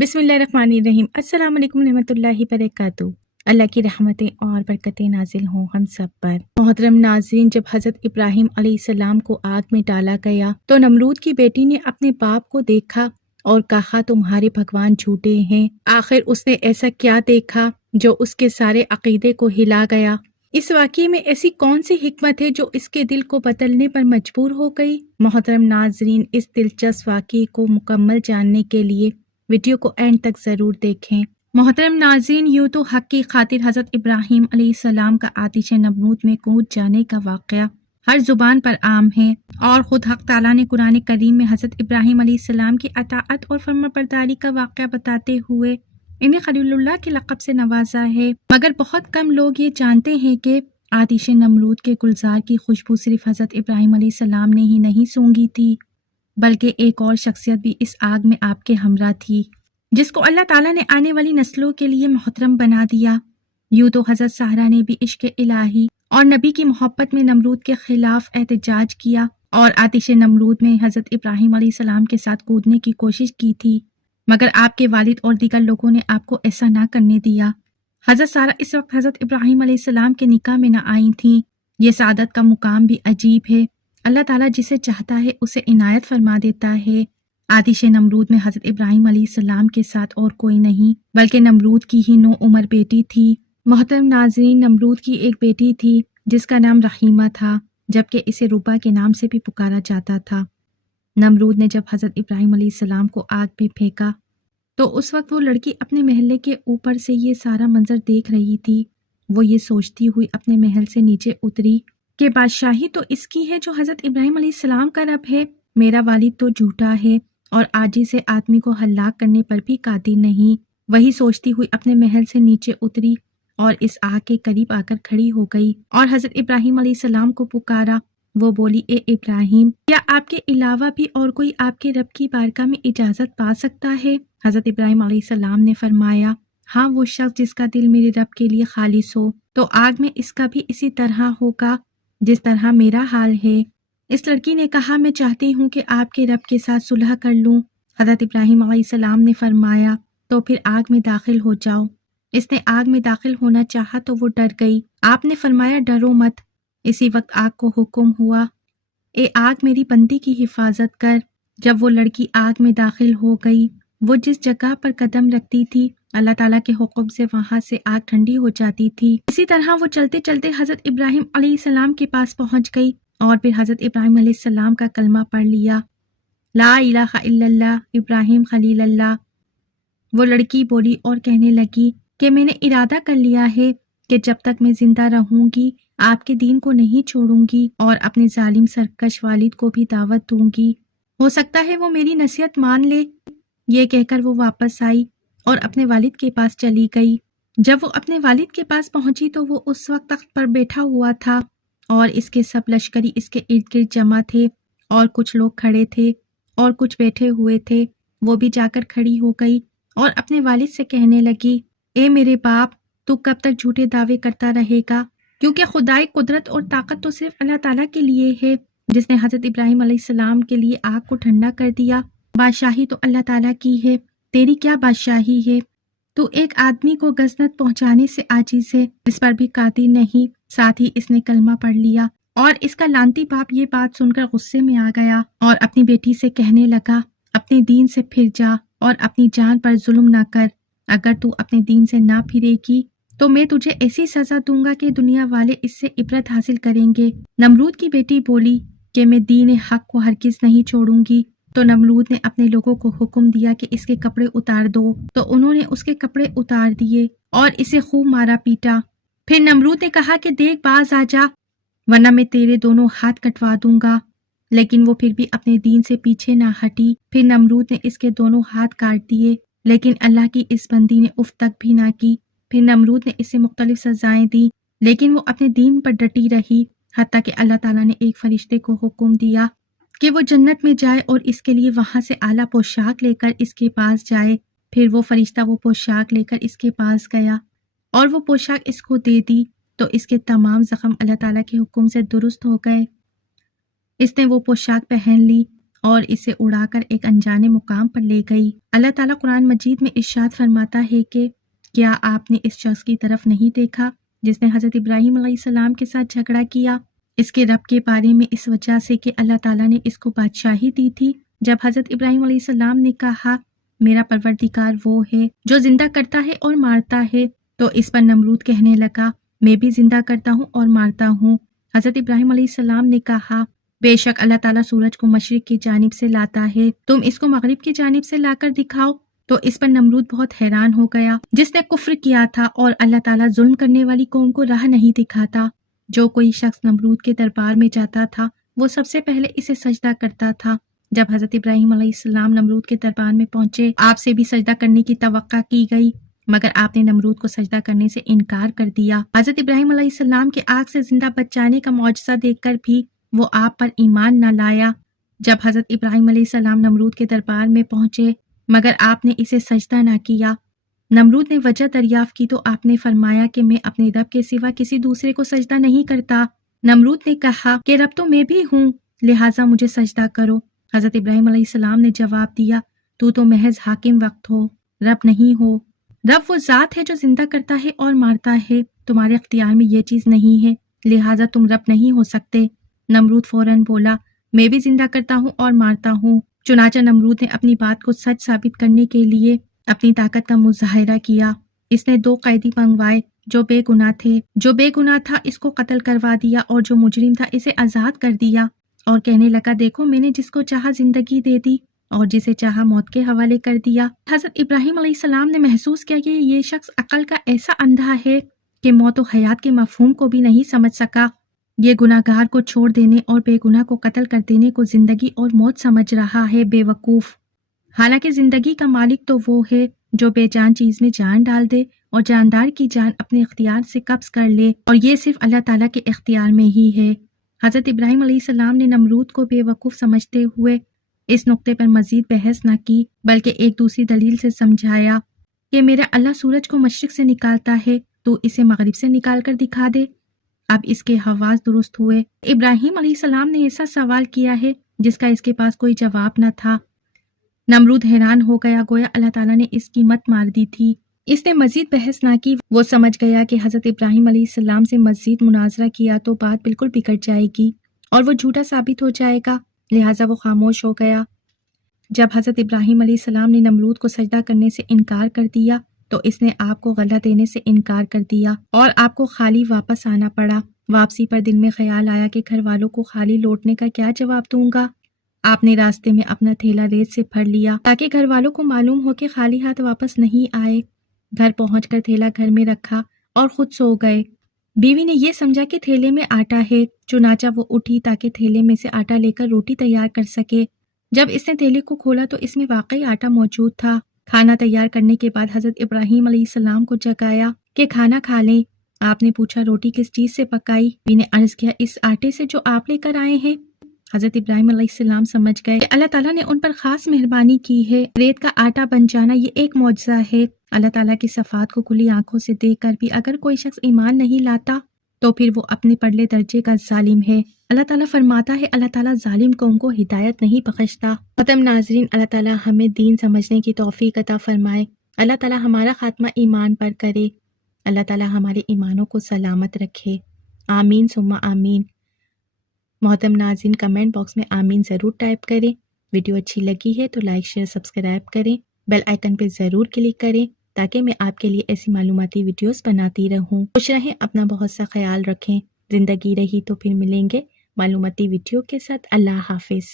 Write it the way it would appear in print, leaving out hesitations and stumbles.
बिस्मिल्लाहिर्रहमानिर्रहीम। अस्सलाम वालेकुम रहमतुल्लाहि वबरकातुहू। अल्लाह की रहमतें और बरकतें नाजिल हों हम सब पर। मोहतरम नाज़रीन, जब हज़रत इब्राहीम अलैहिस्सलाम को आग में डाला गया तो नमरूद की बेटी ने अपने बाप को देखा और कहा, तुम्हारे भगवान झूठे हैं। आखिर उसने ऐसा क्या देखा जो उसके सारे अकीदे को हिला गया? इस वाक़ये में ऐसी कौन सी हिकमत है जो इसके दिल को बदलने पर मजबूर हो गई? मोहतरम नाज़रीन, इस दिलचस्प वाक़ये को मुकम्मल जानने के लिए वीडियो को एंड तक ज़रूर देखें। मोहतरम नाज़रीन, यूँ तो हक़ की खातिर हज़रत इब्राहीम अलैहिस्सलाम का आतिश नमरूद में कूद जाने का वाक़या हर ज़ुबान पर आम है और ख़ुद हक़ ताला ने कुरान करीम में हज़रत इब्राहीम अलैहिस्सलाम की अताअत और फर्माबरदारी का वाक़या बताते हुए इन्हें खलीलुल्लाह के लक़ब से नवाजा है। मगर बहुत कम लोग ये जानते हैं कि आतिश नमरूद के गुलजार की खुशबू सिर्फ हज़रत इब्राहीम अलैहिस्सलाम ने ही नहीं सूंघी थी, बल्कि एक और शख्सियत भी इस आग में आपके हमरा थी, जिसको अल्लाह ताला ने आने वाली नस्लों के लिए मोहतरम बना दिया। यूँ तो हज़रत सहरा ने भी इश्क इलाही और नबी की मोहब्बत में नमरूद के खिलाफ एहतजाज किया और आतिश नमरूद में हज़रत इब्राहीम अलैहिस्सलाम के साथ कूदने की कोशिश की थी, मगर आपके वालिद और दीगर लोगों ने आपको ऐसा ना करने दिया। हज़रत सारा इस वक्त हज़रत इब्राहीम अलैहिस्सलाम के निकाह में न आई थीं। ये सादत का मुकाम भी अजीब है। अल्लाह ताला जिसे चाहता है उसे इनायत फरमा देता है। आतिश नमरूद में हज़रत इब्राहीम अलैहिस्सलाम के साथ और कोई नहीं बल्कि नमरूद की ही नो उमर बेटी थी। मोहतरम नाज़रीन, नमरूद की एक बेटी थी जिसका नाम रहीमा था, जबकि इसे रुबा के नाम से भी पुकारा जाता था। नमरूद ने जब हज़रत इब्राहीम अलैहिस्सलाम को आग में फेंका तो उस वक्त वो लड़की अपने महल के ऊपर से ये सारा मंजर देख रही थी। वो ये सोचती हुई अपने महल से नीचे उतरी कि बादशाही तो इसकी है जो हज़रत इब्राहीम अलैहिस्सलाम का रब है। मेरा वालिद तो झूठा है और आजी से आदमी को हलाक करने पर भी कादिर नहीं। वही सोचती हुई अपने महल से नीचे उतरी और इस आग के करीब आकर खड़ी हो गई और हज़रत इब्राहीम अलैहिस्सलाम को पुकारा। वो बोली, ए इब्राहीम, क्या आपके अलावा भी और कोई आपके रब की बारगाह में इजाज़त पा सकता है? हज़रत इब्राहीम अलैहिस्सलाम ने फरमाया, हाँ, वो शख्स जिसका दिल मेरे रब के लिए खालिस हो। तो आग में इसका भी इसी तरह होगा जिस तरह मेरा हाल है। इस लड़की ने कहा, मैं चाहती हूँ कि आपके रब के साथ सुलह कर लूँ। हज़रत इब्राहीम अलैहिस्सलाम ने फरमाया, तो फिर आग में दाखिल हो जाओ। इसने आग में दाखिल होना चाहा तो वो डर गई। आपने फरमाया, डरो मत। इसी वक्त आग को हुक्म हुआ, ए आग, मेरी बंदी की हिफाजत कर। जब वो लड़की आग में दाखिल हो गई, वो जिस जगह पर कदम रखती थी अल्लाह ताला के हुक्म से वहां से आग ठंडी हो जाती थी। इसी तरह वो चलते चलते हज़रत इब्राहीम अलैहिस्सलाम के पास पहुंच गई और फिर हज़रत इब्राहीम अलैहिस्सलाम का कलमा पढ़ लिया, ला इलाहा इल्लल्लाह इब्राहीम खलीलल्लाह। वो लड़की बोली और कहने लगी कि मैंने इरादा कर लिया है कि जब तक मैं जिंदा रहूंगी आपके दीन को नहीं छोड़ूंगी और अपने जालिम सरकश वालिद को भी दावत दूंगी। हो सकता है वो मेरी नसीहत मान ले। ये कहकर वो वापस आई और अपने वालिद के पास चली गई। जब वो अपने वालिद के पास पहुंची तो वो उस वक्त तख्त पर बैठा हुआ था और इसके सब लश्करी इसके इर्द गिर्द जमा थे और कुछ लोग खड़े थे और कुछ बैठे हुए थे। वो भी जाकर खड़ी हो गई और अपने वालिद से कहने लगी, ए मेरे बाप, तू कब तक झूठे दावे करता रहेगा? क्योंकि खुदाई कुदरत और ताकत तो सिर्फ अल्लाह ताला के लिए है, जिसने हज़रत इब्राहीम अलैहिस्सलाम के लिए आग को ठंडा कर दिया। बादशाही तो अल्लाह ताला की है, तेरी क्या बादशाही है? तू एक आदमी को गज़नत पहुंचाने से आजीज है, इस पर भी कादिर नहीं। साथ ही इसने कलमा पढ़ लिया और इसका लानती बाप ये बात सुनकर गुस्से में आ गया और अपनी बेटी से कहने लगा, अपने दीन से फिर जा और अपनी जान पर जुल्म ना कर। अगर तू अपने दीन से ना फिरेगी तो मैं तुझे ऐसी सजा दूंगा कि दुनिया वाले इससे इबरत हासिल करेंगे। नमरूद की बेटी बोली कि मैं दीन हक को हरगिज नहीं छोड़ूंगी। तो नमरूद ने अपने लोगों को हुक्म दिया कि इसके कपड़े उतार दो। तो उन्होंने उसके कपड़े उतार दिए और इसे खूब मारा पीटा। फिर नमरूद ने कहा कि देख, बाज आ जा, वरना मैं तेरे दोनों हाथ कटवा दूंगा। लेकिन वो फिर भी अपने दीन से पीछे ना हटी। फिर नमरूद ने इसके दोनों हाथ काट दिए, लेकिन अल्लाह की इस बंदी ने उफ तक भी ना की। फिर नमरूद ने इसे मुख्तलिफ सजाएं दी, लेकिन वो अपने दीन पर डटी रही, हत्ता कि अल्लाह ताला ने एक फरिश्ते को हुक्म दिया कि वो जन्नत में जाए और इसके लिए वहां से आला पोशाक लेकर इसके पास जाए। फिर वो फरिश्ता वो पोशाक लेकर इसके पास गया और वो पोशाक इसको दे दी तो इसके तमाम जख्म अल्लाह ताला के हुक्म से दुरुस्त हो गए। इसने वो पोशाक पहन ली اور اسے اڑا کر ایک انجانے مقام پر لے گئی۔ اللہ تعالیٰ قرآن مجید میں ارشاد فرماتا ہے کہ کیا آپ نے اس شخص کی طرف نہیں دیکھا جس نے حضرت ابراہیم علیہ السلام کے ساتھ جھگڑا کیا، اس کے رب کے بارے میں، اس وجہ سے کہ اللہ تعالیٰ نے اس کو بادشاہی دی تھی۔ جب حضرت ابراہیم علیہ السلام نے کہا میرا پروردگار وہ ہے جو زندہ کرتا ہے اور مارتا ہے، تو اس پر نمرود کہنے لگا میں بھی زندہ کرتا ہوں اور مارتا ہوں۔ حضرت ابراہیم علیہ السلام نے کہا بے شک اللہ تعالیٰ سورج کو مشرق کی جانب سے لاتا ہے، تم اس کو مغرب کی جانب سے لا کر دکھاؤ۔ تو اس پر نمرود بہت حیران ہو گیا، جس نے کفر کیا تھا اور اللہ تعالیٰ ظلم کرنے والی قوم کو راہ نہیں دکھاتا۔ جو کوئی شخص نمرود کے دربار میں جاتا تھا وہ سب سے پہلے اسے سجدہ کرتا تھا۔ جب حضرت ابراہیم علیہ السلام نمرود کے دربار میں پہنچے، آپ سے بھی سجدہ کرنے کی توقع کی گئی، مگر آپ نے نمرود کو سجدہ کرنے سے انکار کر دیا۔ حضرت ابراہیم علیہ السلام کے آگ سے زندہ بچ جانے کا معجزہ دیکھ کر بھی وہ آپ پر ایمان نہ لایا۔ جب حضرت ابراہیم علیہ السلام نمرود کے دربار میں پہنچے مگر آپ نے اسے سجدہ نہ کیا، نمرود نے وجہ دریافت کی تو آپ نے فرمایا کہ میں اپنے رب کے سوا کسی دوسرے کو سجدہ نہیں کرتا۔ نمرود نے کہا کہ رب تو میں بھی ہوں، لہٰذا مجھے سجدہ کرو۔ حضرت ابراہیم علیہ السلام نے جواب دیا تو محض حاکم وقت ہو، رب نہیں ہو۔ رب وہ ذات ہے جو زندہ کرتا ہے اور مارتا ہے، تمہارے اختیار میں یہ چیز نہیں ہے، لہٰذا تم رب نہیں ہو سکتے۔ نمرود فوراً بولا میں بھی زندہ کرتا ہوں اور مارتا ہوں۔ چنانچہ نمرود نے اپنی بات کو سچ ثابت کرنے کے لیے اپنی طاقت کا مظاہرہ کیا۔ اس نے 2 قیدی منگوائے جو بے گناہ تھے، جو بے گناہ تھا اس کو قتل کروا دیا اور جو مجرم تھا اسے آزاد کر دیا، اور کہنے لگا دیکھو میں نے جس کو چاہا زندگی دے دی اور جسے چاہا موت کے حوالے کر دیا۔ حضرت ابراہیم علیہ السلام نے محسوس کیا کہ یہ شخص عقل کا ایسا اندھا ہے کہ موت و حیات کے مفہوم کو بھی نہیں سمجھ سکا۔ یہ گناہ گار کو چھوڑ دینے اور بے گناہ کو قتل کر دینے کو زندگی اور موت سمجھ رہا ہے، بے وقوف۔ حالانکہ زندگی کا مالک تو وہ ہے جو بے جان چیز میں جان ڈال دے اور جاندار کی جان اپنے اختیار سے قبض کر لے، اور یہ صرف اللہ تعالیٰ کے اختیار میں ہی ہے۔ حضرت ابراہیم علیہ السلام نے نمرود کو بے وقوف سمجھتے ہوئے اس نقطے پر مزید بحث نہ کی، بلکہ ایک دوسری دلیل سے سمجھایا کہ میرا اللہ سورج کو مشرق سے نکالتا ہے، تو اسے مغرب سے نکال کر دکھا دے۔ اب اس کے حواس درست ہوئے۔ ابراہیم علیہ السلام نے ایسا سوال کیا ہے جس کا اس کے پاس کوئی جواب نہ تھا۔ نمرود حیران ہو گیا، گویا اللہ تعالیٰ نے اس کی مت مار دی تھی۔ اس نے مزید بحث نہ کی، وہ سمجھ گیا کہ حضرت ابراہیم علیہ السلام سے مزید مناظرہ کیا تو بات بالکل بگڑ جائے گی اور وہ جھوٹا ثابت ہو جائے گا، لہٰذا وہ خاموش ہو گیا۔ جب حضرت ابراہیم علیہ السلام نے نمرود کو سجدہ کرنے سے انکار کر دیا تو اس نے آپ کو غلہ دینے سے انکار کر دیا اور آپ کو خالی واپس آنا پڑا۔ واپسی پر دل میں خیال آیا کہ گھر والوں کو خالی لوٹنے کا کیا جواب دوں گا۔ آپ نے راستے میں اپنا تھیلا ریت سے بھر لیا تاکہ گھر والوں کو معلوم ہو کہ خالی ہاتھ واپس نہیں آئے۔ گھر پہنچ کر تھیلا گھر میں رکھا اور خود سو گئے۔ بیوی نے یہ سمجھا کہ تھیلے میں آٹا ہے، چنانچہ وہ اٹھی تاکہ تھیلے میں سے آٹا لے کر روٹی تیار کر سکے۔ جب اس نے تھیلے کو کھولا تو اس میں واقعی آٹا موجود تھا۔ کھانا تیار کرنے کے بعد حضرت ابراہیم علیہ السلام کو جگایا کہ کھانا کھا لیں۔ آپ نے پوچھا روٹی کس چیز سے پکائی؟ بیوی نے عرض کیا اس آٹے سے جو آپ لے کر آئے ہیں۔ حضرت ابراہیم علیہ السلام سمجھ گئے کہ اللہ تعالیٰ نے ان پر خاص مہربانی کی ہے۔ ریت کا آٹا بن جانا یہ ایک معجزہ ہے۔ اللہ تعالیٰ کی صفات کو کھلی آنکھوں سے دیکھ کر بھی اگر کوئی شخص ایمان نہیں لاتا تو پھر وہ اپنے پرلے درجے کا ظالم ہے۔ اللہ تعالیٰ فرماتا ہے اللہ تعالیٰ ظالم قوم کو ہدایت نہیں بخشتا۔ محترم ناظرین، اللہ تعالیٰ ہمیں دین سمجھنے کی توفیق عطا فرمائے۔ اللہ تعالیٰ ہمارا خاتمہ ایمان پر کرے۔ اللہ تعالیٰ ہمارے ایمانوں کو سلامت رکھے۔ آمین ثم آمین۔ محترم ناظرین، کمنٹ باکس میں آمین ضرور ٹائپ کریں۔ ویڈیو اچھی لگی ہے تو لائک شیئر سبسکرائب کریں، بیل آئیکن پہ ضرور کلک کریں تاکہ میں آپ کے لیے ایسی معلوماتی ویڈیوز بناتی رہوں۔ خوش رہیں، اپنا بہت سا خیال رکھیں۔ زندگی رہی تو پھر ملیں گے معلوماتی ویڈیو کے ساتھ۔ اللہ حافظ۔